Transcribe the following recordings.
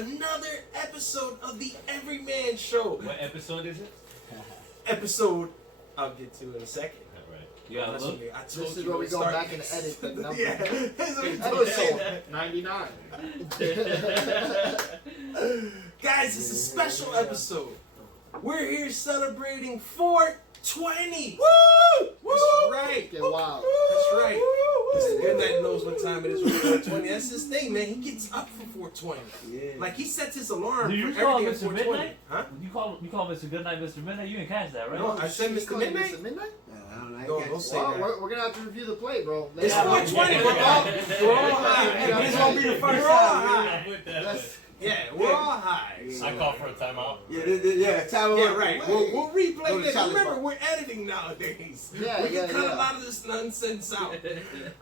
another episode of the Everyman Show. What episode is it? Episode I'll get to in a second. All right. You gotta look. This is where we go back and edit the number. Yeah, Episode 99. Guys, it's a special episode. We're here celebrating 420. Woo! That's right. Get wild. That's right. Mr. Goodnight knows what time it is for 420. That's his thing, man. He gets up for 420. Yeah. Like he sets his alarm Do you for call every day at Mr. 420. Midnight? Huh? You call Mr. Goodnight Mr. Midnight? You didn't catch that, right? No, I said Mr. Midnight. Mr. Midnight? I don't know. Don't say Well, that. we're gonna have to review the play, bro. It's 420. We're all high. Yeah, This won't be the first We're all all high. Yeah, we're all high. I call for a timeout. Yeah, time Yeah, right. We'll replay Go to this. Charlie Remember, Park. we're editing nowadays. Yeah, we can cut yeah. a lot of this nonsense out.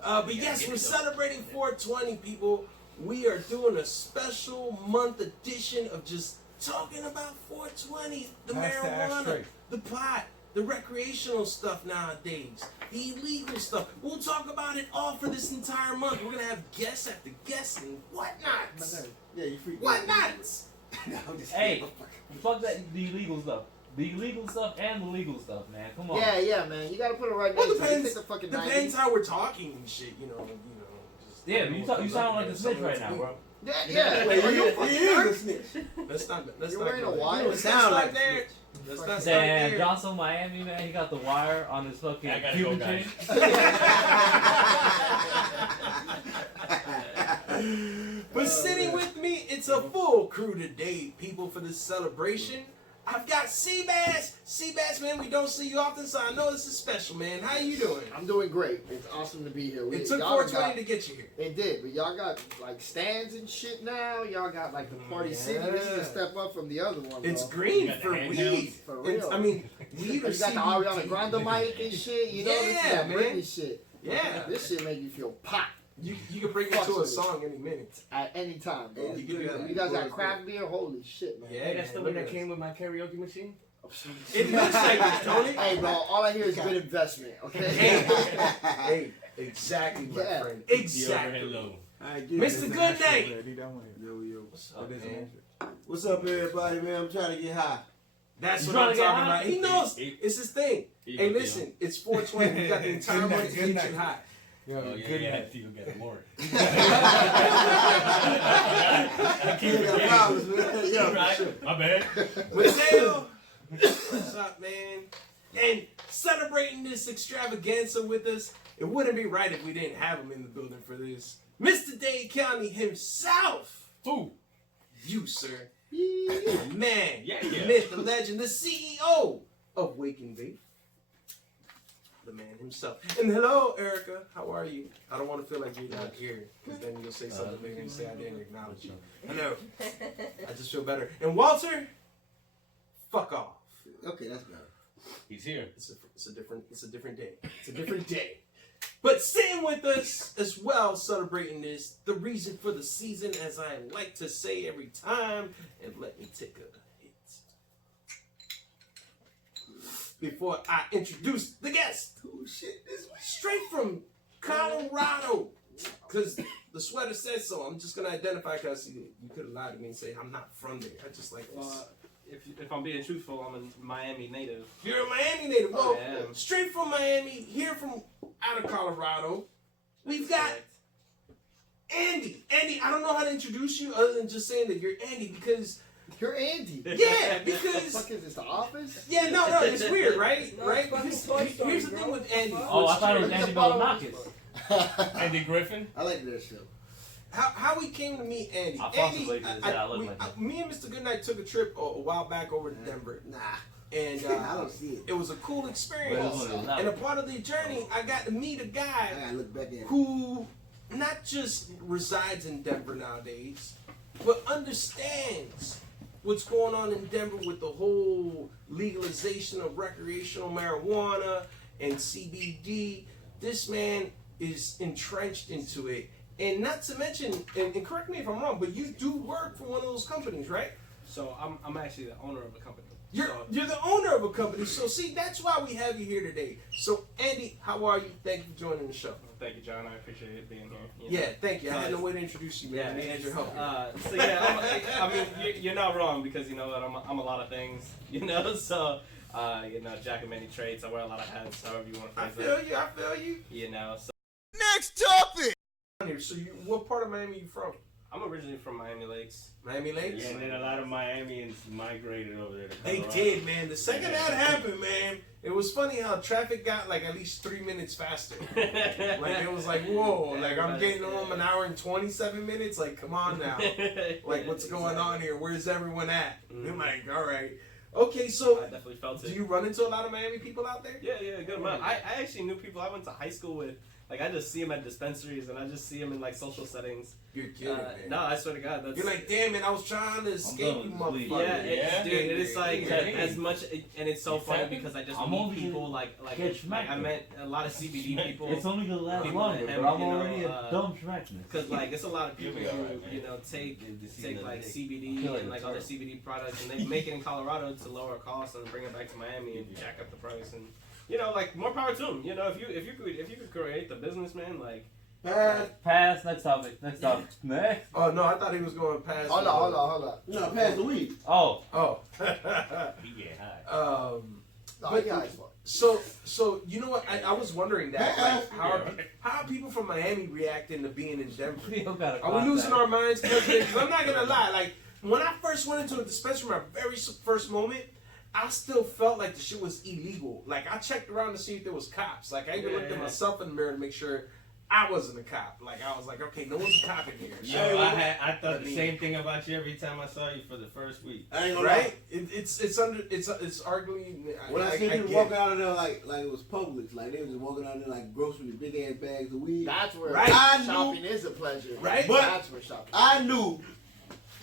But yes, we're celebrating 420, people. We are doing a special month edition of just talking about 420, the marijuana, the pot, the recreational stuff nowadays, the illegal stuff. We'll talk about it all for this entire month. We're gonna have guests after guests and whatnots. Yeah, you freak. Whatnots. No, I'm just Hey, kidding. fuck that, the illegal stuff. The illegal stuff and the legal stuff, man. Come on. Yeah, man. You gotta put it right Well, next to it. depends. Take the fucking Depends 90s. how we're talking and shit. You know. Just Yeah, but you sound like a snitch right now, bro. Yeah. Wait, Are you he fucking is a hurt? snitch. Let's not. You're not wearing go a there. wire? Let's Sound not like start there. a Let's not start Damn, there. Johnson, Miami, man, he got the wire on his fucking I gotta Cuban go, chain. But sitting with me, it's a full crew today, people, for this celebration. I've got Seabass. Seabass, man, we don't see you often, so I know this is special, man. How you doing? I'm doing great. It's awesome to be here. It took y'all 420 to get you here. It did, but y'all got like stands and shit now. Y'all got like the Party City. This is a step up from the other one, bro. It's green got the for handhelds. weed. For real. I mean, weed or You got the CBD. Ariana Grande mic and shit. You know, this is Yeah, that man. Britney shit. Yeah. This shit make you feel pop You can bring it to a song any minute. at any time, bro. You can do that. You guys got craft beer? Holy shit, man. Yeah, Hey, that's the man, one look that at came with my karaoke machine? It looks like it, don't it? Hey, bro, all I hear is good investment, okay? Hey, exactly, my Yeah. friend. The overhead Exactly. low. Mr. Goodnight. Yo. What's up, man? What's up, everybody, man? I'm trying to get high. That's You what I'm trying to get talking high? about. He knows. It's his thing. Hey, listen, it's 420. We got the entire month to get you high. Oh, yeah, you get more. You got problems, man. Yeah, for Right? sure. My bad. Mateo, what's up, man? And celebrating this extravaganza with us, it wouldn't be right if we didn't have him in the building for this. Mr. Dade County himself. Who? You, sir. Yeah. Man, Yeah. the myth, the legend, the CEO of Wake-n-Vape. The man himself. And hello, Erica. How are you? I don't want to feel like you're not here, because then you'll say something later and say I didn't acknowledge you. I know. I just feel better. And Walter, fuck off. Okay, that's better. He's here. It's a different day. It's a different day. But sitting with us as well, celebrating this, the reason for the season, as I like to say every time, and let me take a hit before I introduce the guest. Oh, shit, this way. Straight from Colorado, because the sweater says so. I'm just gonna identify, because you could have lied to me and say I'm not from there. I just like this. If I'm being truthful, I'm a Miami native. You're a Miami native. Well, I am. straight from Miami, here from out of Colorado, we've got Andy. Andy, I don't know how to introduce you other than just saying that you're Andy, because You're Andy. yeah, The because fuck is this, The Office? yeah, no, it's weird, right? Right? Because here's the thing with Andy. Oh, I thought it was Andy Belanakis. Andy Griffin. I like that show. How we came to meet Andy. I Andy, possibly did that. I look like that. me and Mr. Goodnight took a trip a while back over to Denver, Nah, and I don't see it. it was a cool experience. Well, And a part of the journey, I got to meet a I guy gotta look back at it. who not just resides in Denver nowadays, but understands what's going on in Denver with the whole legalization of recreational marijuana and CBD. This man is entrenched into it. And not to mention, and correct me if I'm wrong, but you do work for one of those companies, right? So I'm actually the owner of a company. You're the owner of a company, so see, that's why we have you here today. So, Andy, how are you? Thank you for joining the show. Thank you, John. I appreciate it being here. Yeah, thank you. I had no way to introduce you, man. Yeah, Andrew, help me. so yeah, I mean, you're not wrong because you know what, I'm a lot of things, you know. So, you know, jack of many trades. I wear a lot of hats, however you want to I phrase feel it. you. I feel you. You know, so Next topic. So, what part of Miami you from? I'm originally from Miami Lakes. Miami Lakes? Yeah, and then a lot of Miamians migrated over there to They Colorado. did, man. The second that happened, man, it was funny how traffic got like at least 3 minutes faster. Like it was like, whoa, like I'm getting home an hour and 27 minutes. Like, come on now. Like, what's going on here? Where's everyone at? I'm like, all right. Okay, so I definitely felt it. do you run into a lot of Miami people out there? Yeah, good amount. I actually knew people I went to high school with. Like, I just see them at dispensaries, and I just see them in, like, social settings. You're kidding, man. No, I swear to God. That's, You're like, damn, man, I was trying to escape you, motherfucker. yeah, dude, it is like, Yeah. as much, and it's so funny because I just I'm meet only people, like I met a lot of CBD people. It's only gonna last People longer, that but have, I'm you know, already a dumb schmackness. Because, like, it's a lot of people You'll be who, alright, man. you know, take like CBD feel like and, like, it's other hard. CBD products, and they make it in Colorado to lower costs and bring it back to Miami and jack up the price. And, you know, like, more power to them. You know, if you could create the business, man, like, Pass. Next topic. Next. Oh, no, I thought he was going past. Hold on. No, pass the weed. Oh. Oh. He get high. No, But- yeah, it's fine. So you know what? I was wondering that. Like, how are people from Miami reacting to being in Denver? Leo got a Are we losing contact. our minds? Because I'm not gonna lie. Like when I first went into a dispensary, my very first moment, I still felt like the shit was illegal. Like I checked around to see if there was cops. Like I even looked at myself in the mirror to make sure I wasn't a cop. Like I was like, okay, no one's a cop in here. Yo, I thought the same thing about you every time I saw you for the first week. I ain't gonna Right? It's arguably. When I seen people get walking it. out of there like it was Publix, like they was just walking out there like grocery, big ass bags of weed. That's where Right. shopping is a pleasure. Right. But- That's where shopping. I knew.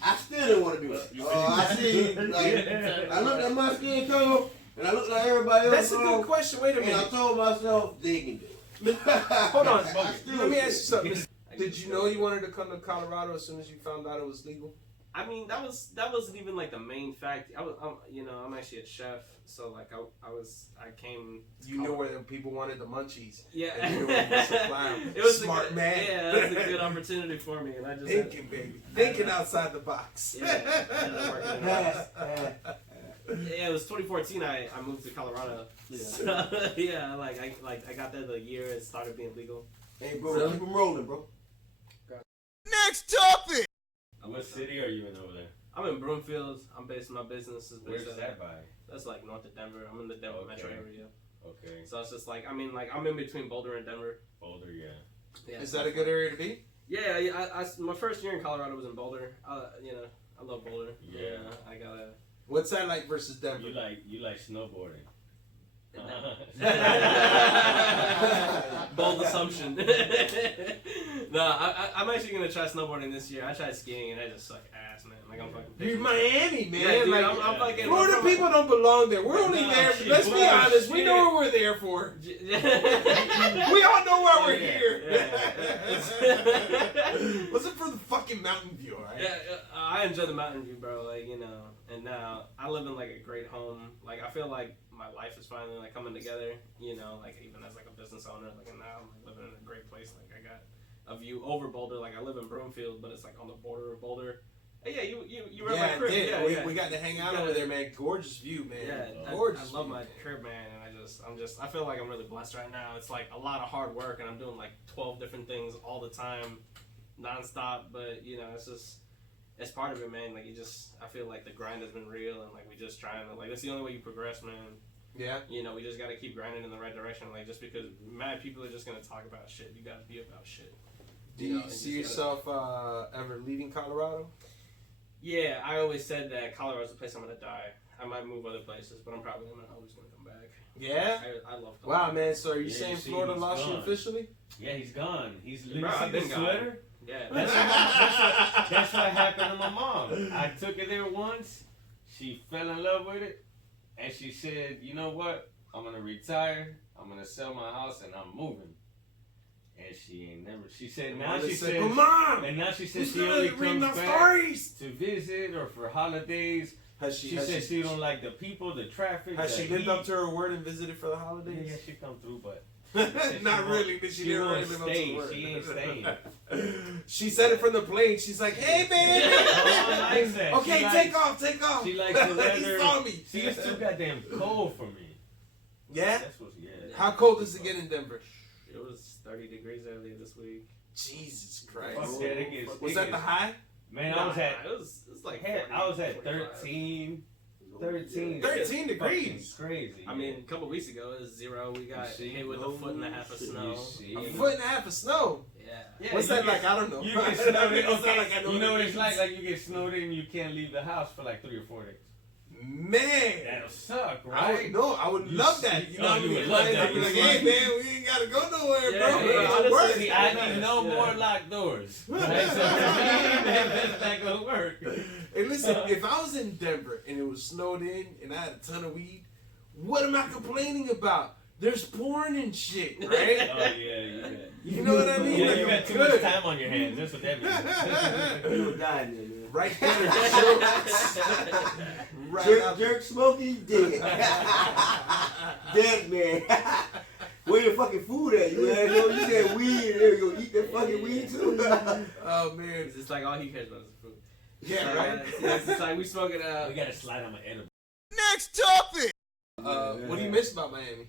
I still didn't want to do it. I see, like, I looked at my skin color, and I looked like everybody else. That's a good question. Wait a And I minute. told myself, they can do it. Hold on. I still Let me ask you still- something. Did you know you wanted to come to Colorado as soon as you found out it was legal? I mean, that wasn't even like the main fact. I'm actually a chef, so like I came. You knew where the people wanted the munchies. Yeah, And you knew where to supply 'em. it was Smart a good, man. Yeah, that was a good opportunity for me, and I just Thinking, baby. Thinking outside the box. Yeah, working in the box. Yeah, it was 2014. I moved to Colorado. Yeah. So, yeah, I got there the year it started being legal. Hey, bro, keep them rolling, bro. Next topic. What city are you in over there? I'm in Broomfield. I'm based. My business is based. Where's that by? That's like north of Denver. I'm in the Denver metro Okay. area. Okay. So it's just like I'm in between Boulder and Denver. Boulder, yeah. Yeah, Is that a good area to be? Yeah, my first year in Colorado was in Boulder. You know, I love Boulder. Yeah. I gotta. What's that like versus Denver? You like snowboarding. Bold assumption. No, I'm actually gonna try snowboarding this year. I tried skiing and I just suck ass, man. Like I'm fucking. You're Miami, man. Yeah, dude, like, I'm fucking. Florida people don't belong there. We're only No, there. shit, Let's be bullshit. honest. We know what we're there for. We all know why we're here. Was it for the fucking Mountain View, alright? Yeah, I enjoy the Mountain View, bro. Like, you know, and now I live in like a great home. Like, I feel like my life is finally like coming together. You know, like even as like a business owner, like, and now I'm like, living in a great place. Like, I got a view over Boulder. Like, I live in Broomfield, but it's like on the border of Boulder. Hey, yeah, you were at my Yeah, I crib. did. Yeah, We got to hang out Yeah. over there, man. Gorgeous view, man. Yeah, Gorgeous. I love view, my man. crib, man, and I feel like I'm really blessed right now. It's like a lot of hard work, and I'm doing like 12 different things all the time, nonstop. But you know, it's part of it, man. Like I feel like the grind has been real, and like we just trying to that's the only way you progress, man. Yeah. You know, we just gotta keep grinding in the right direction. Like just because mad people are just gonna talk about shit, you gotta be about shit. Do you know, see you just gotta- yourself ever leaving Colorado? Yeah, I always said that Colorado's the place I'm gonna die. I might move other places, but I'm probably always gonna come back. Yeah. I love Colorado. Wow, man. So are you Yeah, saying you see, Florida he's lost you gone. officially? Yeah, he's gone. He's Bro, literally I've the been gone. sweater. Yeah, That's what happened to my mom. I took her there once. She fell in love with it, and she said, "You know what? I'm gonna retire. I'm gonna sell my house, and I'm moving." And she ain't never. She said now They she said, says, but Mom, and now she says you she still only reading comes our back stories. to visit or for holidays. She said she don't like the people, the traffic. Has she lived up to her word and visited for the holidays? Yeah, she come through, but not really. But she didn't really live up to stay. her word. She ain't staying. She said it from the plane. She's like, "Hey, man." I like that. Okay, She take likes- off, take off. She likes the weather. He saw me. See, it's too goddamn cold for me. Yeah. That's what. Yeah. How cold does it get in Denver? It was 30 degrees earlier this week. Jesus Christ. Fuck that, it gets- Was it that the gets- high? Man, Nah, I was at. it was like I was at 45. 13. 13. 13 degrees. Crazy. I mean, a couple weeks ago it was 0. We got hit with a foot and a half of snow. A foot and a half of snow. Yeah. What's that like? I don't know. You get snowed in. It's not Okay. like I know You know what it it's means. like? Like you get snowed in and you can't leave the house for like 3 or 4 days. Man. That'll suck, I right? would know. I would You love see- that. You know oh, what I you mean? would love that. I'd be like, hey, man, we ain't got to go nowhere, Yeah, bro. yeah, It's honestly, work. See, I need no Yeah. more locked doors. Like, so that's not gonna work. Hey, listen, if I was in Denver and it was snowed in and I had a ton of weed, what am I complaining about? There's porn and shit, right? Oh yeah. You know what I mean? Yeah, Like, you I'm got too good. much time on your hands. That's what that means. You die in there, man. Right there, jokes. Right Jerk, out. jerk, smoky, dead. Dead man. Where your fucking food at? You asshole? You said weed, and there you go eat that fucking weed too. Oh man. It's just like all he cares about is the food. Yeah, right. It's like we smoking We gotta slide on my edible. Next topic. What do you miss about Miami?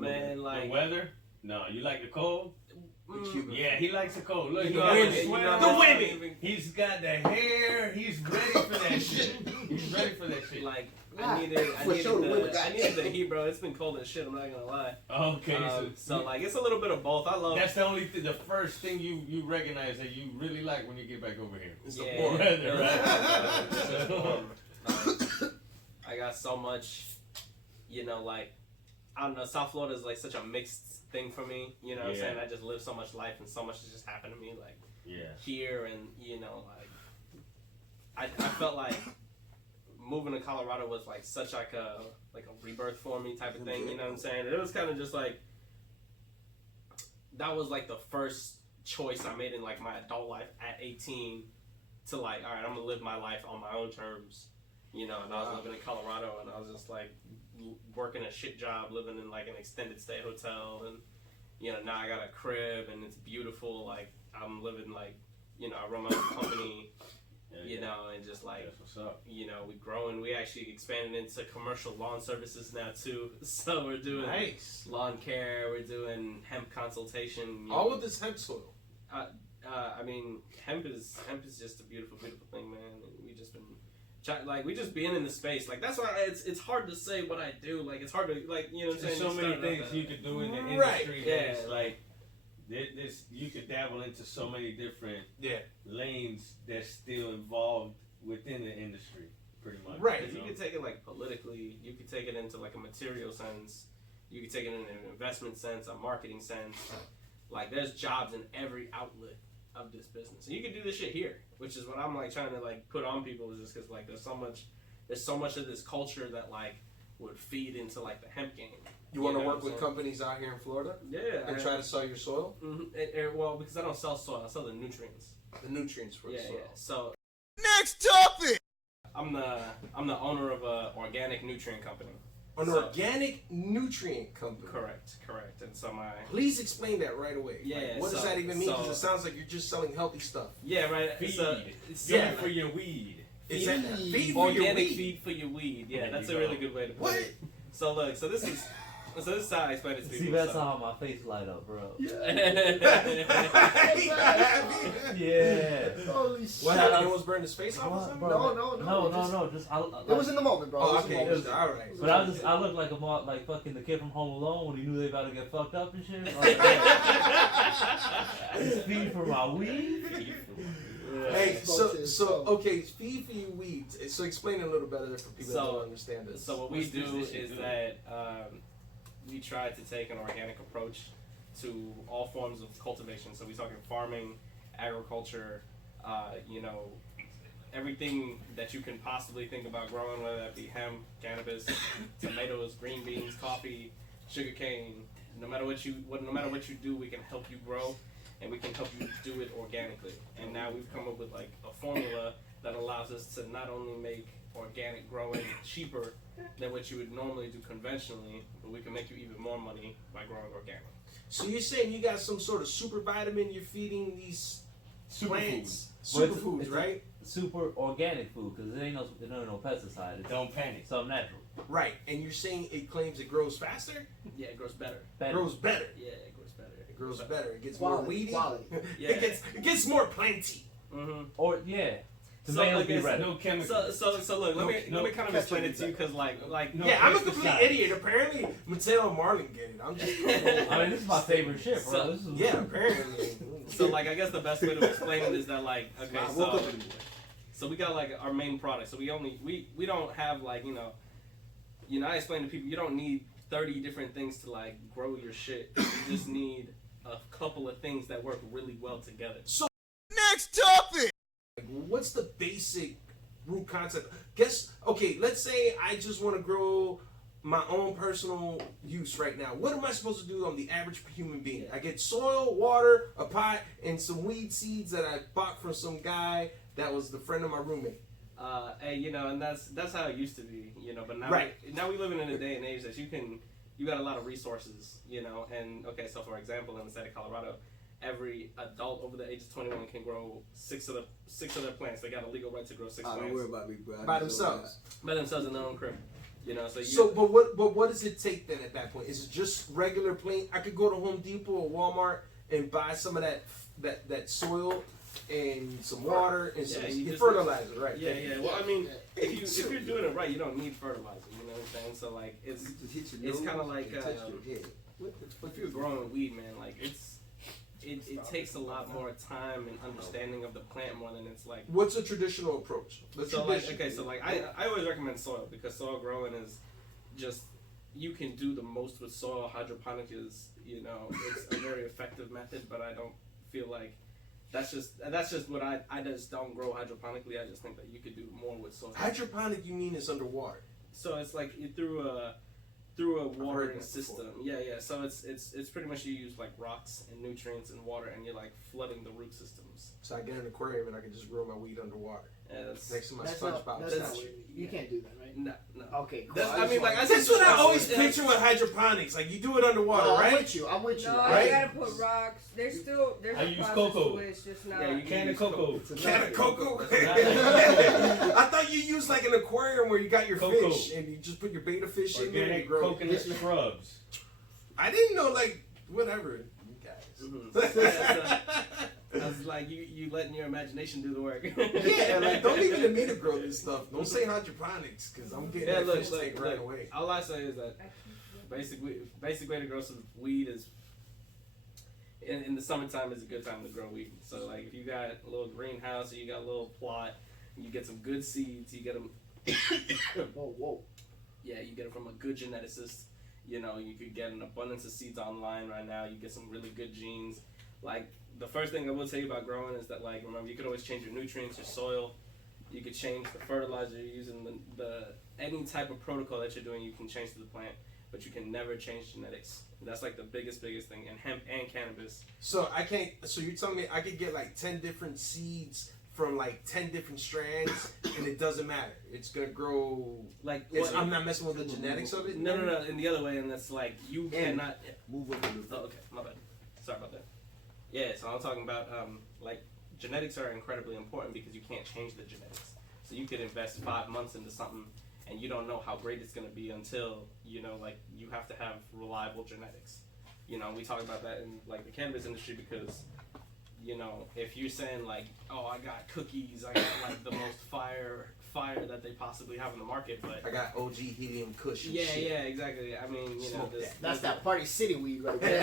man, The like weather? No, you like the cold? Cuban. Yeah, he likes the cold. Look, The he got women, the you sweater know, on. the women. He's got the hair. He's ready for that shit. He's ready for that shit. like Ah, I needed for sure the women got I needed the heat, bro. It's been cold as shit. I'm not gonna lie. Okay, So like it's a little bit of both. I love that's the only thing, the first thing you recognize that you really like when you get back over here. It's the Yeah. porn. Weather, right? It's just warm. I got so much, like I don't know. South Florida is like such a mixed thing for me. You know what I'm Yeah. saying? I just live so much life and so much has just happened to me like Yeah. here and like I felt like moving to Colorado was like such like a rebirth for me type of thing. You know what I'm saying? It was kind of just like that was like the first choice I made in like my adult life at 18 to like, all right, I'm gonna live my life on my own terms. And I was living in Colorado and I was just like working a shit job, living in like an extended stay hotel, and now I got a crib and it's beautiful. Like I'm living like I run my own company, and just like That's what's up. we growing. We actually expanded into commercial lawn services now too. So we're doing Nice. lawn care. We're doing hemp consultation. All with this hemp soil. I mean, hemp is just a beautiful, beautiful thing, man. And we just been we just being in the space. Like that's why it's hard to say what I do. Like it's hard to what I'm There's saying. so You many start things off you could do in the Right. industry. Yeah. It's like this. You could dabble into so many different lanes that's still involved within the industry, pretty much. Right. If you could take it like politically, you could take it into like a material sense. You could take it in an investment sense, a marketing sense. Like there's jobs in every outlet of this business, and you can do this shit here, which is what I'm like trying to like put on people, is just because like there's so much of this culture that like would feed into like the hemp game. You want to know work what with I'm saying? companies out here in Florida Yeah, and try to sell your soil, well, because I don't sell soil, I sell the nutrients. the nutrients for the soil. So Next topic. I'm the owner of a organic nutrient company. An So- organic nutrient company. Correct. And so Please explain that right away. Yeah, Like, what does so- that even mean? Because so- it sounds like you're just selling healthy stuff. right. Feed. So, Feed for your weed. Is that feed for your organic weed? feed for your weed. Yeah, There that's you a really go. good way to put What? it. So look, so this is how I explain it to people. See, that's so. how my face light up, bro. He got happy. Yeah. Holy shit. What happened? He almost burned his face off or What, something? bro? No. Just It was in the moment, bro. Oh, It was in the okay. moment. All right. But I look like like fucking the kid from Home Alone when he knew they about to get fucked up and shit. It's feed for my weed. Hey, Smoke shit, so smoke. okay, feed for you weeds. So explain it a little better for people that So- don't understand this. So what we What's do this shit is do? that we try to take an organic approach to all forms of cultivation. So we're talking farming, agriculture, everything that you can possibly think about growing, whether that be hemp, cannabis, tomatoes, green beans, coffee, sugarcane. No matter what you do, we can help you grow, and we can help you do it organically. And now we've come up with like a formula that allows us to not only make organic growing cheaper than what you would normally do conventionally, but we can make you even more money by growing organic. So you're saying you got some sort of super vitamin you're feeding these plants? Superfoods, right? Super organic food, because there ain't no pesticide. It's Don't panic. something natural. Right. And you're saying it claims it grows faster? Yeah, it grows better. Grows better. Yeah, it grows better. It grows better. It gets more Quality, weedy. quality. Yeah. It gets more planty. Mm-hmm. Or yeah, So, tomatoes like, be it's red. No chemicals. So look, let me kind of explain it to you, because like No Yeah, I'm a complete pesticides. idiot. Apparently, Mateo and Marlon get it. I'm just. I mean, this is my favorite shit, bro. So- This is Yeah, apparently. So like I guess the best way to explain it is that like okay, I woke up so we got like our main product. So we don't have like I explain to people you don't need 30 different things to like grow your shit. You just need a couple of things that work really well together. Next topic. What's the basic root concept? Okay, let's say I just want to grow my own personal use right now. What am I supposed to do? I'm the average human being. I get soil, water, a pot, and some weed seeds that I bought from some guy that was the friend of my roommate. And that's how it used to be, but now Right. now we living in a day and age that you got a lot of resources, and okay, so for example, in the state of Colorado, every adult over the age of 21 can grow six of their plants. They got a legal right to grow 6 Don't plants worry about me, bro. By themselves. by themselves in their own crib. But what does it take then at that point? Is it just regular plain? I could go to Home Depot or Walmart and buy some of that soil and some water and some fertilizer, right? Yeah. Well, I mean, if you're doing it right, you don't need fertilizer. You know what I'm saying? So like it's kind of like if you're growing weed, man, like it takes a lot more time and understanding of the plant more than it's like. What's a traditional approach? I always recommend soil, because soil growing is just, you can do the most with soil. Hydroponic is, it's a very effective method, but I don't feel like that's just what I just don't grow hydroponically. I just think that you could do more with soil. Hydroponic, you mean it's underwater? So it's like through a watering system. Yeah. So it's pretty much you use like rocks and nutrients and water, and you're like flooding the root systems. So I get an aquarium and I can just grow my weed underwater. Yeah, Next to my That's SpongeBob. not statue. what you can't do that, right? No. Okay, cool. That's That's what I always picture with hydroponics. Like you do it underwater, No, right? I'm with you. No, Right? you gotta put rocks. There's I a use process cocoa. to it. It's just not. Yeah, you Can of cocoa. Can of cocoa? not- I thought you used like an aquarium where you got your Cocoa. fish and you just put your beta fish in there and you Organic grow. coconut shrubs. I didn't know, like, whatever. You guys. I was like, you letting your imagination do the work. Yeah, like, don't leave it to me to grow this stuff. Don't say hydroponics, because I'm getting that fish tank right away. All I say is that basic way to grow some weed is in the summertime is a good time to grow weed. So like if you got a little greenhouse or you got a little plot, you get some good seeds. You get them. Whoa. Yeah, you get it from a good geneticist. You could get an abundance of seeds online right now. You get some really good genes. Like the first thing I will tell you about growing is that, like, remember, you could always change your nutrients, your soil. You could change the fertilizer you're using, the any type of protocol that you're doing. You can change to the plant, but you can never change genetics. And that's like the biggest thing in hemp and cannabis. So I can't. So you're telling me I could get like 10 different seeds from like 10 different strands, and it doesn't matter. It's gonna grow. Like I'm not messing with the genetics of it. No. In the other way, and that's like you cannot. Move up a little bit. Oh, okay, my bad. Sorry about that. Yeah, so I'm talking about like genetics are incredibly important because you can't change the genetics. So you could invest 5 months into something, and you don't know how great it's gonna be until like you have to have reliable genetics. We talk about that in like the cannabis industry because. If you're saying like, oh, I got cookies, I got like the most fire that they possibly have in the market, but I got OG helium Kush. And yeah, shit. exactly. I mean, Smoke That's that Party City weed right there.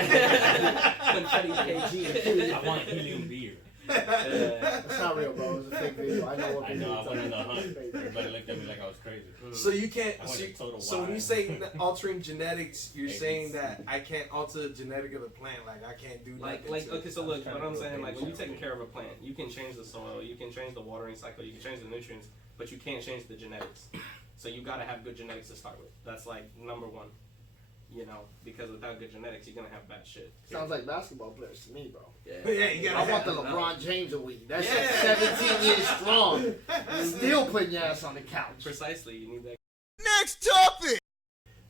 confetti KG. I want helium beer. That's not real, bro. It's a fake video. I know what I know, I went on the hunt. It's fake. Everybody looked at me like I was crazy. So you can't. I went to total So when you wild. say altering genetics, you're ABC. saying that I can't alter the genetic of the plant. Like I can't do Like nothing to okay, it. so look, what I'm saying, like when you're taking care of a plant, you can change the soil, you can change the watering cycle, you can change the nutrients, but you can't change the genetics. So you gotta have good genetics to start with. That's like number one. You know, because without good genetics, you're gonna have bad shit. Sounds like basketball players to me, bro. Yeah, you gotta I want the have- LeBron James of weed. That Yeah. shit's 17 years strong. Still putting your ass on the couch. Precisely, you need that. Next topic.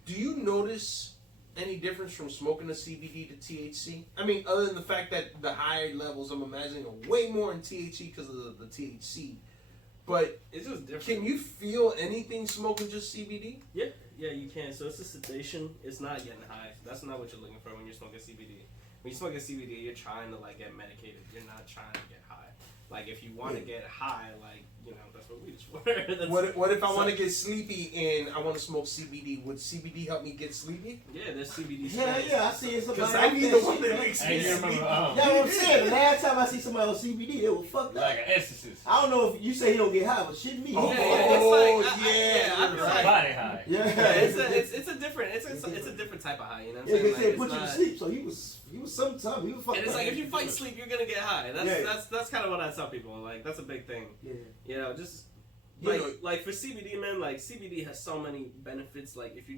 Do you notice any difference from smoking a CBD to THC? I mean, other than the fact that the higher levels, I'm imagining, are way more in THC because of the THC. But It's just different. can you feel anything smoking just CBD? Yeah, you can. So it's a sedation. It's not getting high. That's not what you're looking for when you're smoking CBD. When you smoke a CBD, you're trying to like get medicated. You're not trying to get high. Like if you want to get high, like that's what weed is for. What if I want to get sleepy and I want to smoke CBD? Would CBD help me get sleepy? Yeah, there's CBD. Yeah, strains. yeah, I see it. Because Somebody I need the one that makes Hey, me you sleepy. remember? Yeah, what I'm saying. The last time I see somebody on CBD, they were fucked up. Like an essences. I don't know if you say he don't get high, but shit me. Oh, Yeah, it's like, yeah, I feel like, Body high. Yeah. it's a different type of high. You know what I'm Yeah, saying? they said Like, put it's you to not- sleep, so he was sometime he was fucked And it's up. like if you fight sleep, you're gonna get high. That's Yeah. that's kind of what I tell people. Like that's a big thing. Yeah. You know, just You like know- like for CBD, man. Like CBD has so many benefits. Like if you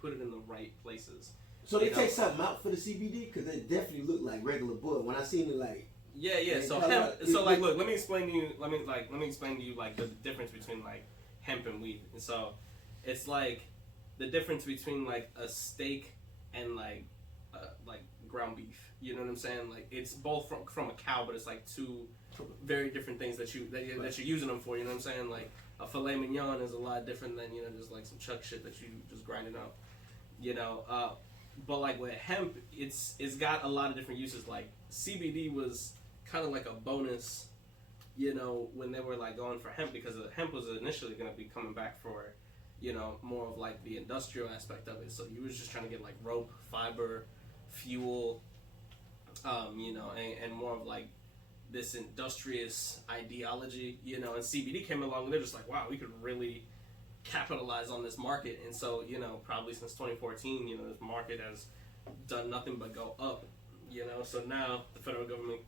put it in the right places. So they You know. take something out for the CBD because they definitely look like regular bud. When I seen it, like Yeah. Yeah, So kinda hemp. like- So like, look, let me explain to you. Let me explain to you like the difference between like hemp and weed. And so it's like the difference between like a steak and like ground beef. You know what I'm saying? Like it's both from a cow, but it's like two very different things that you're using them for. You know what I'm saying? Like a filet mignon is a lot different than just like some chuck shit that you just grinding up. You know, but like with hemp, it's got a lot of different uses. Like CBD was kind of like a bonus. You know, when they were like going for hemp because hemp was initially going to be coming back for, more of like the industrial aspect of it. So you was just trying to get like rope, fiber, fuel, and more of like this industrious ideology, and CBD came along and they're just like, wow, we could really capitalize on this market. And so, probably since 2014, this market has done nothing but go up, so now the federal government,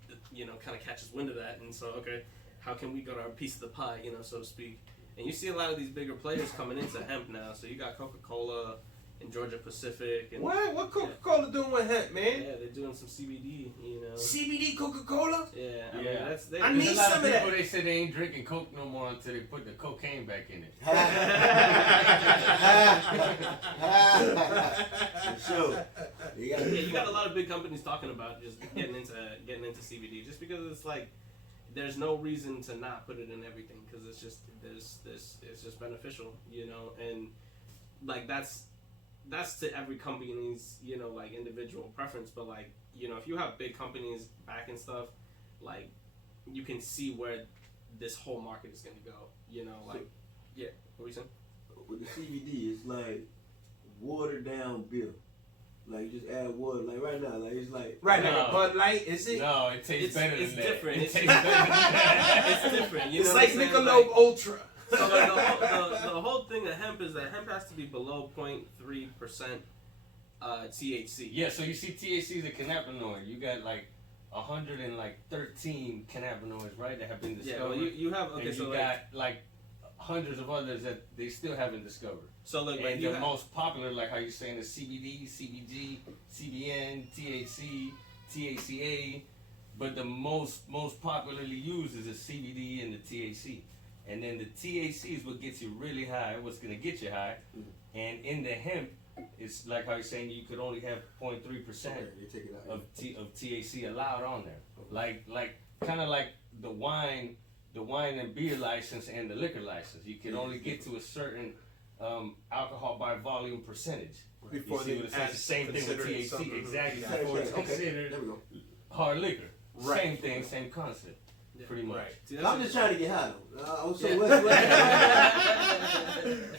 kind of catches wind of that. And so, okay, how can we get our piece of the pie, so to speak? And you see a lot of these bigger players coming into hemp now. So you got Coca-Cola and Georgia Pacific. And What Coca-Cola doing with hemp, man? yeah, they're doing some CBD, CBD Coca-Cola? Yeah, I Yeah. mean, that's I There's need a lot some of of people, that. they say they ain't drinking Coke no more until they put the cocaine back in it. For sure. You Yeah, gotta you got a lot of big companies talking about just getting into CBD, just because it's like there's no reason to not put it in everything because it's just beneficial, and like that's to every company's like individual preference, but like if you have big companies backing stuff, like you can see where this whole market is gonna go, like yeah, what were you saying? With the CBD, it's like watered down beer. Like you just add water. Like right now, like it's like Right, No. like a Bud Light, is it? No, it tastes better it's than that. different. It It's- tastes better than that. It's different. You It's know like what I'm saying? Michelob Ultra. So like the whole thing of hemp is that hemp has to be below 0.3% THC. Yeah, so you see THC is a cannabinoid. You got like 113 cannabinoids, right, that have been discovered. Yeah, well, you have okay. and So you got like hundreds of others that they still haven't discovered. so look, like And you the have, most popular, like how you're saying, is CBD, CBG, CBN, THC, THCA, but the most popularly used is the CBD and the THC. And then the THC is what gets you really high, what's gonna get you high. And in the hemp, it's like how you're saying you could only have 0.3% okay, they take it out. of THC allowed on there. Like kind of like the wine and beer license and the liquor license. You can only get to a certain alcohol by volume percentage. Before you see they what it says? The same thing with consider it THC. something. Exactly. Yeah. Before it's Okay, considered there we go. hard liquor. Right. Same thing, same concept. Yeah. Pretty much. Right. See, I'm just trying to get high though. So Yeah.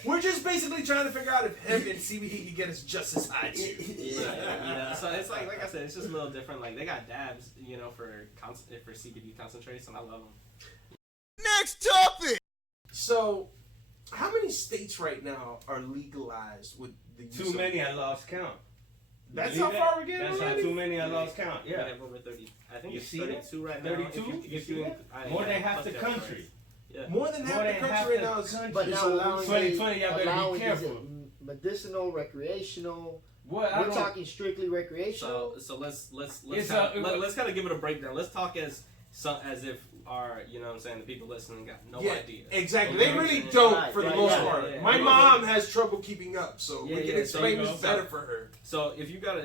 We're just basically trying to figure out if hemp and CBD can get us just as high too. yeah. So it's like I said, it's just a little different. Like they got dabs, for CBD concentrates, and I love them. Next topic. So, how many states right now are legalized with the use Too of- many, I lost count. That's Believe how that? far we're getting That's how already? too many, I lost count. We Yeah. have over 30. I think You it's see that? 32 right now. 32? If You see that? More than half the country. Yeah. More than half More the than country half right the now is country. But is now allowing. 2020, y'all better be allowing careful. Is it medicinal, recreational, We're talking strictly recreational. So let's kind of give it a breakdown. Let's talk as if our, you know what I'm saying, the people listening got no idea. Exactly. Okay. They really don't Right, for the right, most yeah, part. yeah. My mom has trouble keeping up, so we can explain this better for her. So if you got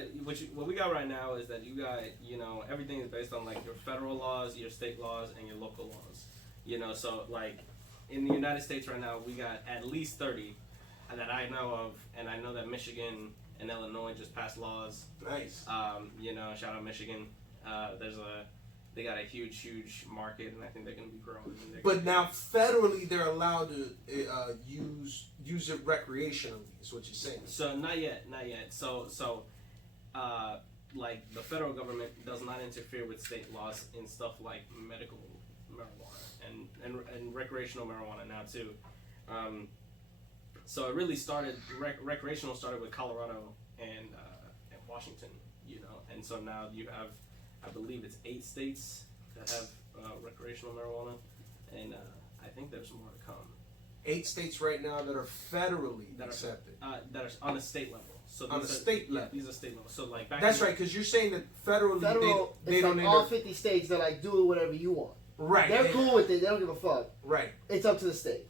what we got right now is that you got, you know, everything is based on like your federal laws, your state laws, and your local laws. You know, so like in the United States right now, we got at least 30 that I know of, and I know that Michigan and Illinois just passed laws. Nice. You know, shout out Michigan. They got a huge market, and I think they're going to be growing. But now federally, they're allowed to use it recreationally. Is what you're saying? So not yet. So like the federal government does not interfere with state laws in stuff like medical marijuana and recreational marijuana now too. So it really started. Recreational started with Colorado and Washington, you know, and so now you have, I believe it's 8 states that have recreational marijuana, and I think there's more to come. 8 states right now that are federally accepted. That are on a state level. So on a state level. These are state levels. So like back. That's right, because you're saying that federally they it's don't like all 50 states. They're like, do whatever you want. Right. They're cool with it. They don't give a fuck. Right. It's up to the state.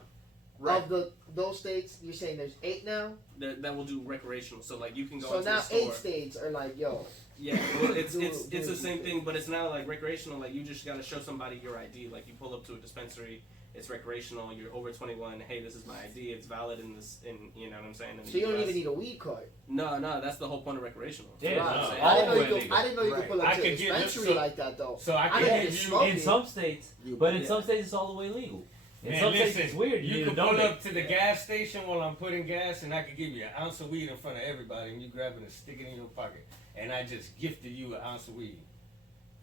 Right. Of those states, you're saying there's 8 now. That will do recreational. So like you can go. So into now the store. 8 states are like, yo. Yeah, well, it's the same thing, but it's now like recreational. Like you just gotta show somebody your ID. Like you pull up to a dispensary, it's recreational. You're over 21. Hey, this is my ID. It's valid in this. In you know what I'm saying. So you don't even need a weed card. No, that's the whole point of recreational. Yeah, Right. no, I didn't know you could pull up I to a could get- dispensary so- like that though. So I I can had give to you smoke in it. some states, but in some states it's all the way legal. In some states it's weird. You need can to pull donate. up to the gas station while I'm putting gas, and I can give you an ounce of weed in front of everybody, and you grab it and stick it in your pocket, and I just gifted you an ounce of weed,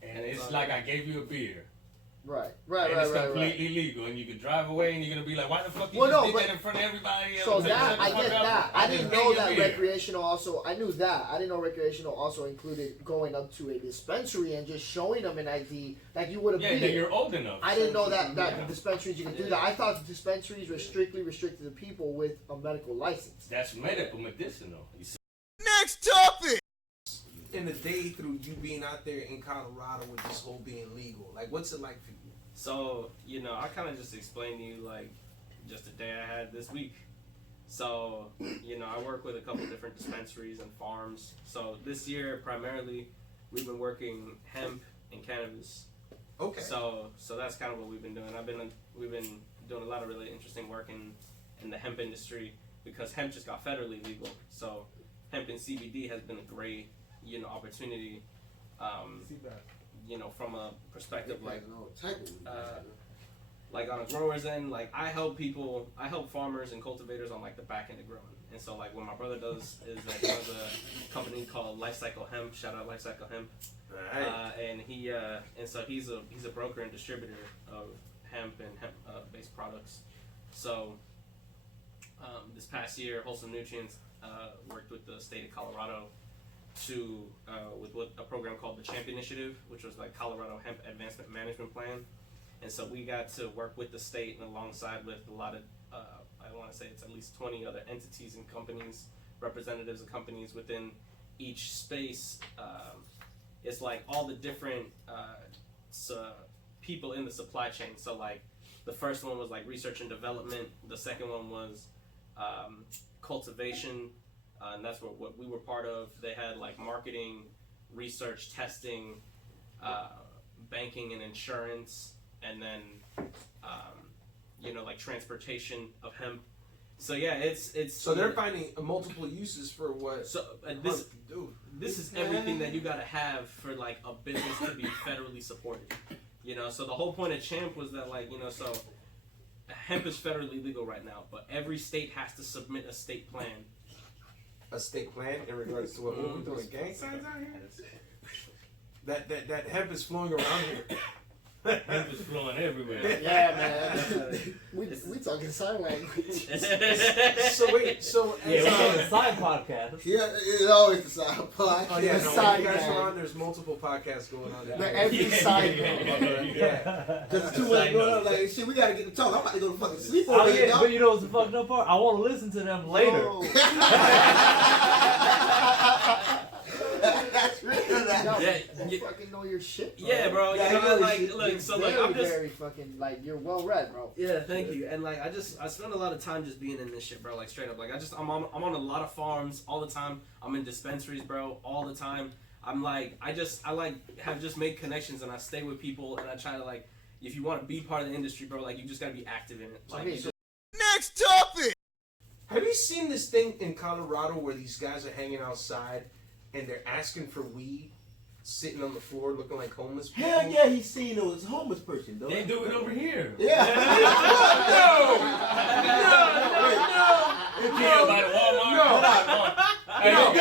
and it's like I gave you a beer. Right. And it's completely legal, and you can drive away, and you're gonna be like, "Why the fuck you did that in front of everybody?" So that I get that. I didn't know that beer. recreational also. I knew that. I didn't know recreational also included going up to a dispensary and just showing them an ID like you would have. Yeah, then you're old enough. I didn't know that the dispensaries you could do that. I thought the dispensaries were strictly restricted to people with a medical license. That's medicinal. You see? Next topic. in the day through you being out there in Colorado with this whole being legal? Like, what's it like for you? So, you know, I kind of just explained to you, like, just a day I had this week. So, you know, I work with a couple different dispensaries and farms. So this year, primarily, we've been working hemp and cannabis. Okay. So that's kind of what we've been doing. We've been doing a lot of really interesting work in the hemp industry because hemp just got federally legal. So hemp and CBD has been a great, you know, opportunity. You know, from a perspective like on a grower's end, like I help farmers and cultivators on like the back end of growing. And so like what my brother does is that he has a company called Life Cycle Hemp. Shout out Life Cycle Hemp. And he and so he's a broker and distributor of hemp and hemp based products. So this past year, Wholesome Nutrients worked with the state of Colorado to with a program called the Champ Initiative, which was like Colorado Hemp Advancement Management Plan. And so we got to work with the state and alongside with a lot of, I want to say it's at least 20 other entities and companies, representatives of companies within each space. It's like all the different people in the supply chain. So like the first one was like research and development. The second one was cultivation. And that's what we were part of. They had like marketing, research, testing, banking and insurance, and then you know, like transportation of hemp. So yeah, it's so they're finding multiple uses for what. So this is everything that you gotta have for like a business to be federally supported. You know, so the whole point of Champ was that like, you know, so hemp is federally legal right now, but every state has to submit a state plan. A state plan in regards to what we're doing, gang signs out here. That hemp is flowing around here. Hemp is flowing everywhere. Yeah, man. we talking sign language. So wait, Yeah, we're on a side podcast. Yeah, it's always the side podcast. Oh yeah, no, Side you guys man. are on. There's multiple podcasts going on. But every side Yeah. Because it's too much going on. Like, shit, we gotta get to talk. I'm about to go to fucking sleep over Oh here, yeah, dog. but you know what's the fucked up part? I want to listen to them later. Oh. No, Yeah, you fucking know your shit, bro. Yeah, bro. Yeah, You I know, know like, shit. look, You're so like, very, I'm just. very fucking like you're well read, bro. Yeah, thank you. And like, I spend a lot of time just being in this shit, bro. Like straight up, like I'm on a lot of farms all the time. I'm in dispensaries, bro, all the time. I'm like, I have just made connections and I stay with people and I try to like, if you want to be part of the industry, bro, like you just gotta be active in it. Like, Okay, you so Next topic. Have you seen this thing in Colorado where these guys are hanging outside and they're asking for weed, sitting on the floor looking like homeless people? Hell yeah, he's seen those homeless person, though. They do it over here. Yeah. You can't buy the Walmart. Hey, No. you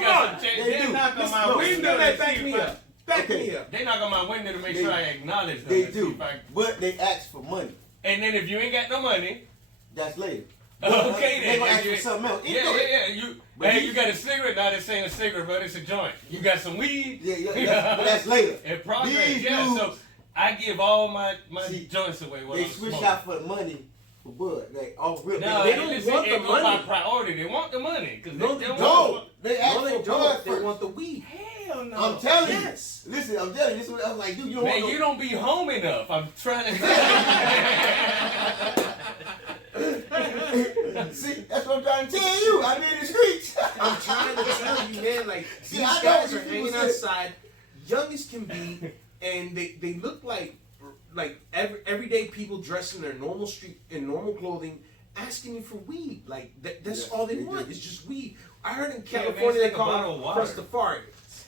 got some change. They They do. knock on my No. We window. know that. to Back see me if I- up. Back Okay. me up. They knock on my window to make They- sure I acknowledge them. They and see do. if I- But they ask for money. And then if you ain't got no money, That's later. okay They then. gonna ask You- for something else. Yeah. But Hey, he- you got a cigarette? Now this ain't a cigarette, but it's a joint. You got some weed? Yeah, but that's later. In progress, These yeah. dudes- So I give all my See, joints away while They I'm switch smoking. out for the money for bud. Like, off rip. No, They don't want the it go by money. priority. They want the money. Cause No, they they don't. No, they ask No, they for bud don't. They first. want the weed. Hell no. I'm telling Yes. you. Listen, I'm telling you. This is what I was like, dude, you don't Man, want you no... don't be home enough. I'm trying to See, that's what I'm trying to tell you. I'm in the streets. I'm trying to tell you, man, like, See, these I know guys what are you hanging said. outside, young as can be, and they look like everyday people dressed in their normal clothing, asking you for weed. Like that's Yeah, all they they want. do. It's just weed. I heard in Yeah, man, California it's they like a call bottle of them water. crustafarians.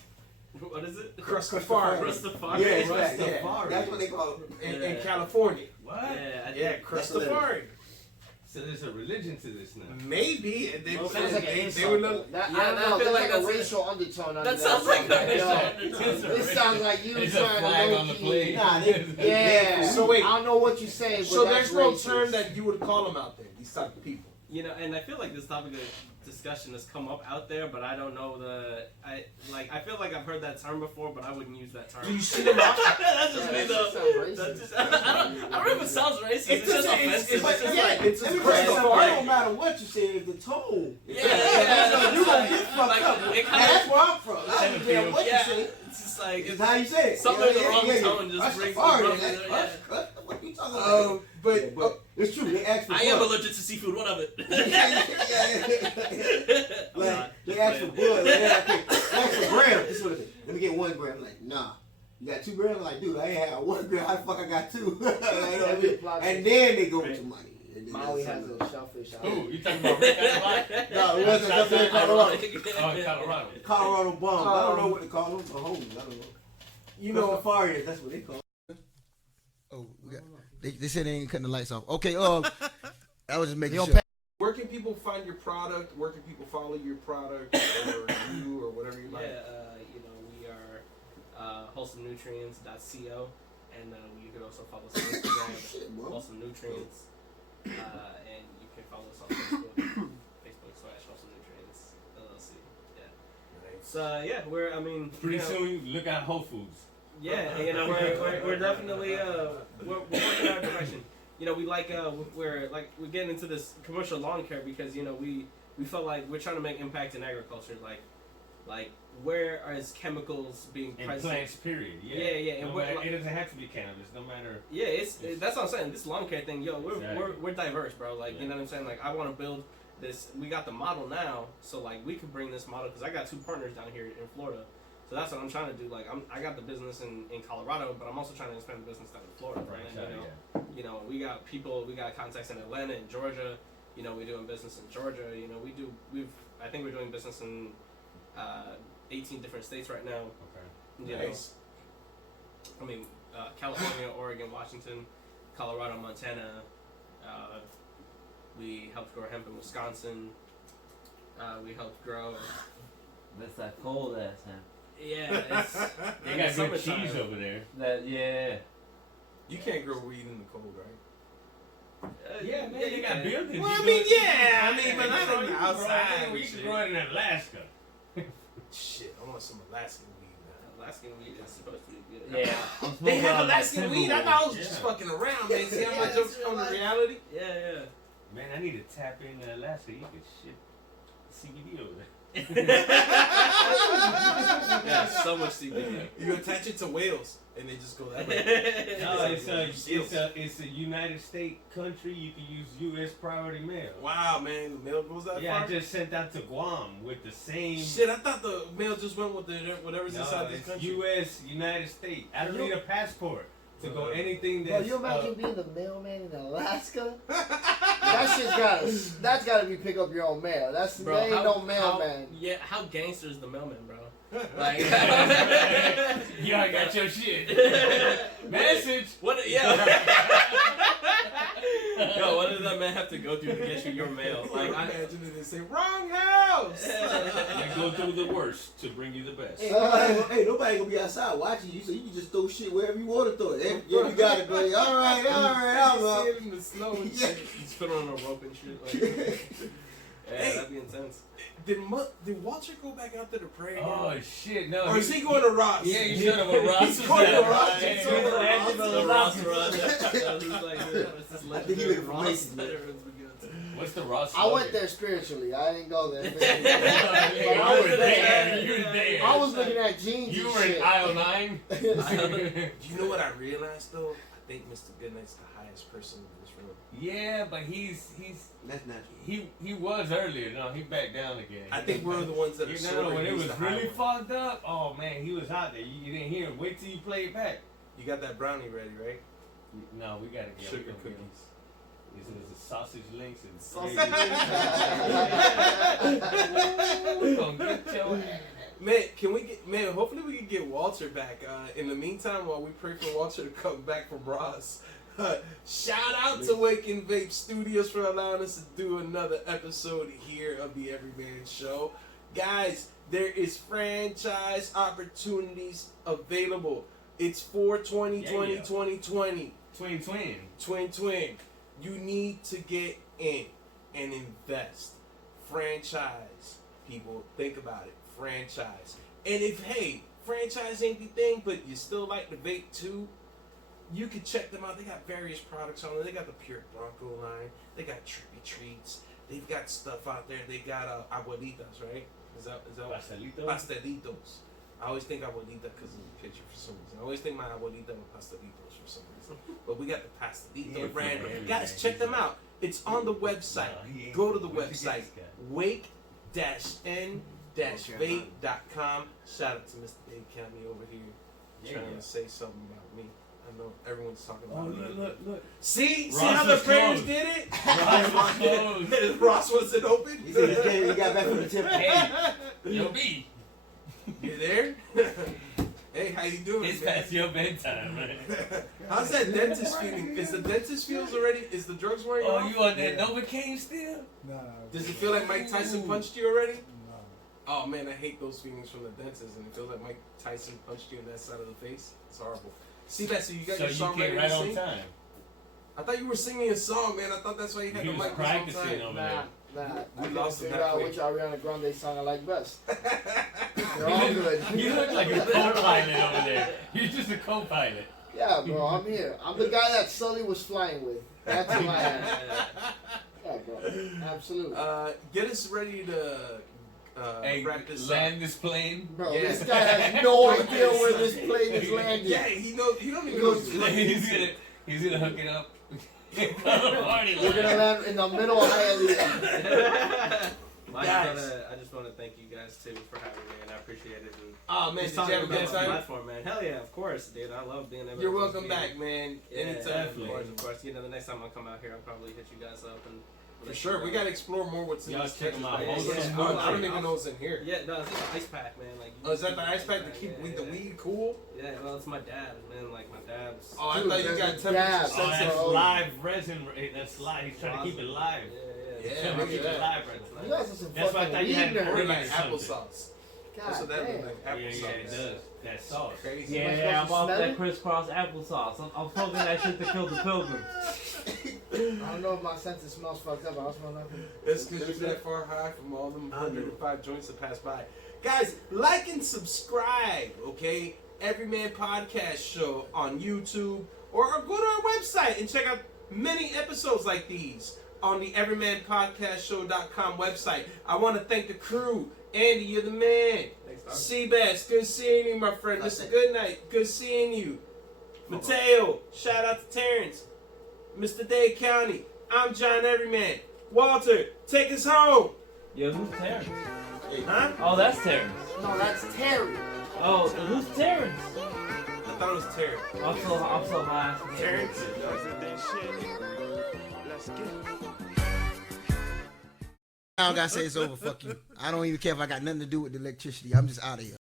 What is it? Crustafarians. Crustafari. Yeah, Yeah, right, that's what they call it. In California. What? I Yeah, think crustafarian. So there's a religion to this now. Maybe. And they, Well, sounds like an they insult, were though. little, That, Yeah, I don't I know. feel There's like like a that's a- racial undertone under That sounds like Yo, a this sounds like you It's a trying flag to on the low-key- plate. Nah, they... Yeah. So wait. I don't know what you're saying, but so that's there's no racist. term that you would call them out there. These type of people. You know, and I feel like this topic of discussion has come up out there, but I don't know I feel like I've heard that term before, but I wouldn't use that term. Do you see them out? That's just Yeah, me that though. sounds racist. That's just, I don't know if it sounds racist. It's, just offensive. It's But just yeah, like, it's let me a tell you something. crustafari. It don't matter what you say, if the tone. yeah, You gonna like, get fucked like, up. it And kind that's of, where I'm from. I don't care what you yeah, say. it's just like, It's how you say it. something in the wrong tone just brings the Rastafari, brother, like, yeah. what you talking about? But Yeah, but it's true. They ask for I am blood. allergic to seafood. What of it? Like, they ask for blood. They ask for grams. This is what it is. Let me get 1 gram. Like, nah. You got 2 grams? Like, dude, I ain't had 1 gram. How the fuck I got 2? You know what I mean? And then they go with your money. And then Maui that's has something. a shellfish out Who? You talking about Rick Astley? No, it wasn't. That's in Colorado. Oh, in Colorado. Colorado bomb. I don't know what to call them. Or homies. I don't know. you know, Rastafarians, that's what they call them. Oh, they said they ain't cutting the lights off. Okay, I was just making sure. where can people find your product? Where can people follow your product or you or whatever you like? We are wholesomenutrients.co, and you can also follow us on Instagram, Shit, bro. Wholesome Nutrients, and you can follow us on Facebook, Facebook.com/Wholesome Nutrients LLC. Yeah. So we're Pretty soon, look out Whole Foods. Yeah, we're definitely we're working our direction. We're getting into this commercial lawn care because we felt like we're trying to make impact in agriculture, like where is chemicals being And present? plants, period. Yeah. And No matter, it doesn't have to be cannabis, no matter. Yeah, that's what I'm saying. This lawn care thing, Exactly. we're diverse, bro. Like, you know what I'm saying? Like, I want to build this. We got the model now, so like we could bring this model because I got 2 partners down here in Florida. So that's what I'm trying to do. Like, I got the business in Colorado, but I'm also trying to expand the business down in Florida. And, we got people, we got contacts in Atlanta and Georgia. We're doing business in Georgia. I think we're doing business in 18 different states right now. Okay. Nice. California, Oregon, Washington, Colorado, Montana. We helped grow hemp in Wisconsin. We helped grow. That's that cold ass hemp. Yeah, it's They got good summertime. cheese over there. Yeah. You can't grow weed in the cold, right? Yeah, man, they you got can. buildings. Well, You I do mean, it- yeah, I mean, but not you on the can outside grow it- and You can shit. grow it in Alaska. Shit, I want some Alaskan weed now. Alaskan weed is supposed to be good. Yeah. They have Alaskan weed. I thought I was Yeah. just fucking around, man. See how much it's come to reality? Yeah. Man, I need to tap in Alaska. You can ship CBD over there. Yeah, so much CBD. You attach it to whales, and they just go that way. No, it's a United States country. You can use U.S. priority mail. Wow, man, the mail goes that Yeah, far? I just sent out to Guam with the same. Shit, I thought the mail just went with whatever's No, inside this it's country. U.S. United States. I don't need a passport to go anything Bro, that's. you imagine being the mailman in Alaska? That's gotta be pick up your own mail. There ain't no mailman. How gangster is the mailman, bro? Like, You already got your shit. Message. What? Yeah. Yo, what does that man have to go through to get you your mail? Like, Imagine it and say, wrong house! And go through the worst to bring you the best. Hey, nobody gonna be outside watching you, so you can just throw shit wherever you want to throw it. Yeah, you got it, buddy. All right, I'm You up. see it in the snow and shit. Just put on a rope and shit. Like, yeah, that'd be intense. Did Walter go back out there to pray again? Oh shit, no. Or is he going to Ross? Yeah, you should have a Ross. He's going to Ross. Hey, He's going to Ross. The Ross run. I think he looking for places. What's the Ross? I went there spiritually. I didn't go there. You were there. You were there. I was looking at jeans. You and were shit. in aisle 9. You know what I realized though? I think Mr. Goodnight's the highest person in this room. Yeah, but he's That's not he was earlier. No, he backed down again. I think we're the ones that are You sober. know, when it He's was the high really one. fucked up. Oh man, he was out there. You didn't hear him. Wait till you play it back. You got that brownie ready, right? No, we gotta get Sugar cookies. This is the sausage links and Sausage We're gonna get your ass. Man, hopefully we can get Walter back. In the meantime, while we pray for Walter to come back from Ross, shout out to Wake-n-Vape Studios for allowing us to do another episode here of the Everyman Show. Guys, there is franchise opportunities available. It's 4/20, Yeah, 2020. Twin. You need to get in and invest. Franchise. People, think about it. Franchise. And if, hey, franchise ain't the thing, but you still like the vape too, you can check them out. They got various products on there. They got the Pure Bronco line. They got Trippy Treats. They've got stuff out there. They got abuelitas, right? Is that Pastelito? Pastelitos. I always think abuelita because of the picture for some reason. I always think my abuelita with pastelitos for some reason. But we got the pastelito brand. Guys, check them out. It's on the website. Go to the website. Wake-n-vape.com. Shout out to Mr. Dave County over here trying to say something about me. I know everyone's talking about me. Look. See Ross how the was prayers closed. did it? Ross was closed. Ross wasn't open. He said he got back from the temple. Hey, yo, B. You there? Hey, how you doing? It's man? past your bedtime, man. How's that dentist feeling? Is the dentist feels already? Is the drugs wearing Oh, off? you on that Novocaine still? Nah. Does it feel like Mike Tyson punched you already? No. Oh man, I hate those feelings from the dentist, and it feels like Mike Tyson punched you in that side of the face. It's horrible. See that? So you got So your you song ready came to right on sing? time. I thought you were singing a song, man. I thought that's why you had He the was mic on practicing time. over Nah. there. We I couldn't lost him figure out halfway. which Ariana Grande song I like best. They're all good. You look like a co-pilot over there. You're just a co-pilot. Yeah, bro, I'm here. I'm the guy that Sully was flying with. That's who I am. Yeah, bro. Absolutely. Get us ready to Hey, wrap this land this plane. Bro, yeah. this guy has no idea where this plane is up. landing. Yeah, he knows. He don't even know. He's gonna hook it up. Party We're gonna land in the middle of Hialeah. I just want to thank you guys too for having me, and I appreciate it. And Oh man, just did you have a talking good about my time? platform, man. Hell yeah, of course, dude. I love being able. You're to welcome be back, man. Yeah, Anytime. of course. You know, the next time I come out here, I'll probably hit you guys up and. For sure, we gotta explore more what's in Y'all this check 'em out. Texas, Yeah, man. yeah. I don't even know what's in here. Yeah, no, it's like an ice pack, man. Like. Oh, is that the ice pack to keep Yeah, the yeah. weed cool? Yeah, well, it's my dad, man. Like my dad's. Oh, I Dude, thought you there's got a temperature gas. Oh, sensor. that's Oh. live resin. That's live. He's trying to keep it live. Yeah, Trying look to keep at it that. live right You now. guys are some That's why I fucking thought you had weed an nerds. Or organ like or something. applesauce. God That's what that damn. look like. Yeah, Applesauce. it does. That sauce. Crazy. Am I Yeah, I'm supposed to off smell that it? crisscross applesauce. I'm smoking that shit to kill the pilgrims. I don't know if my sense smells fucked up. I don't smell nothing. That's because you're that far high from all them 105 joints that pass by. Guys, like and subscribe, okay? Everyman Podcast Show on YouTube. Or go to our website and check out many episodes like these on the everymanpodcastshow.com website. I want to thank the crew. Andy, you're the man. Seabass, good seeing you, my friend. Mr. Goodnight, good seeing you. Mateo, shout out to Terrence. Mr. Dade County, I'm John Everyman. Walter, take us home. Yo, who's Terrence? Huh? Oh, that's Terrence. No, that's Terry. Oh, who's Terrence? I thought it was Terry. I'm so high. Terrence? I don't gotta say it's over. Fuck you. I don't even care if I got nothing to do with the electricity. I'm just out of here.